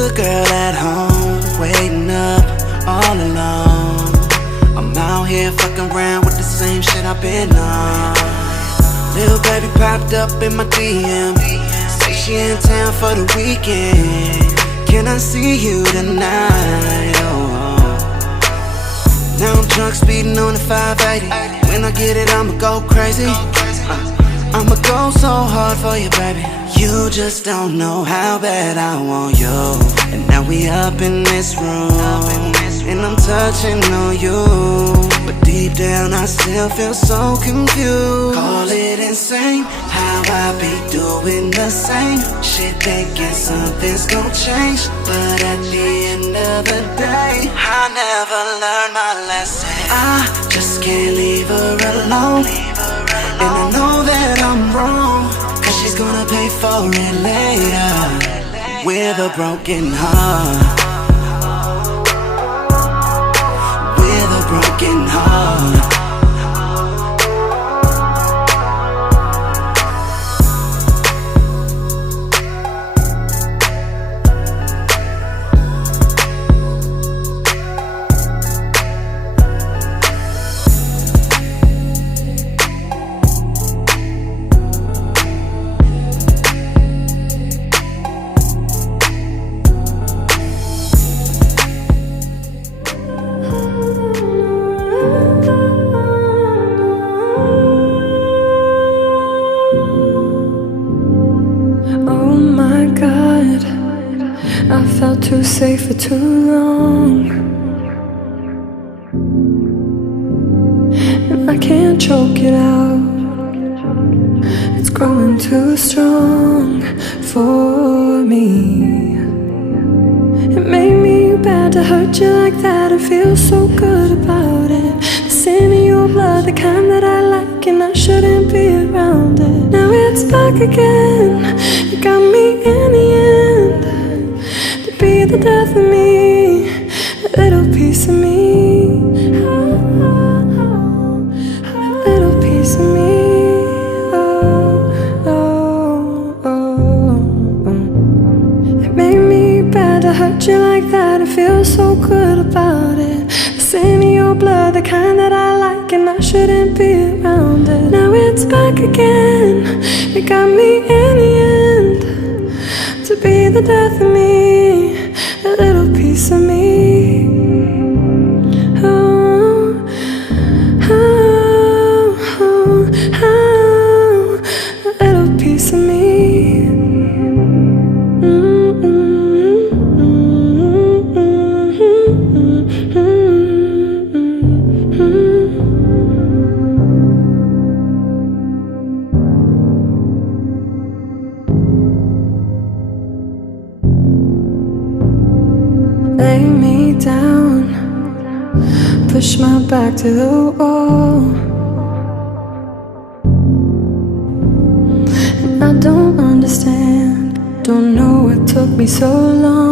good girl at home, waiting up all alone. I'm out here fucking around with the same shit I've been on. Little baby popped up in my DM, say she in town for the weekend. Can I see you tonight? Now I'm drunk speeding on the 580. When I get it, I'ma go crazy. I'ma go so hard for you, baby. You just don't know how bad I want you. And now we up in this room, and I'm touching on you, but deep down I still feel so confused. Call it insane how I be doing the same shit, thinking something's gon' change, but at the end of the day I never learned my lesson. I just can't leave her alone, and I know that I'm wrong, cause she's gonna pay for it later with a broken heart. With a broken heart. I felt too safe for too long, and I can't choke it out. It's growing too strong for me. It made me bad to hurt you like that and feel so good about it. The sin in your blood, the kind that I like, and I shouldn't be around it. Now it's back again. You got me in the end. Be the death of me, a little piece of me, a little piece of me. It made me bad to hurt you like that and feel so good about it. The sin in your blood, the kind that I like, and I shouldn't be around it. Now it's back again. You got me in the end, to be the death of me, a little piece of me. Oh, oh, oh, oh, a little piece of me. Lay me down, push my back to the wall, and I don't understand, don't know what took me so long.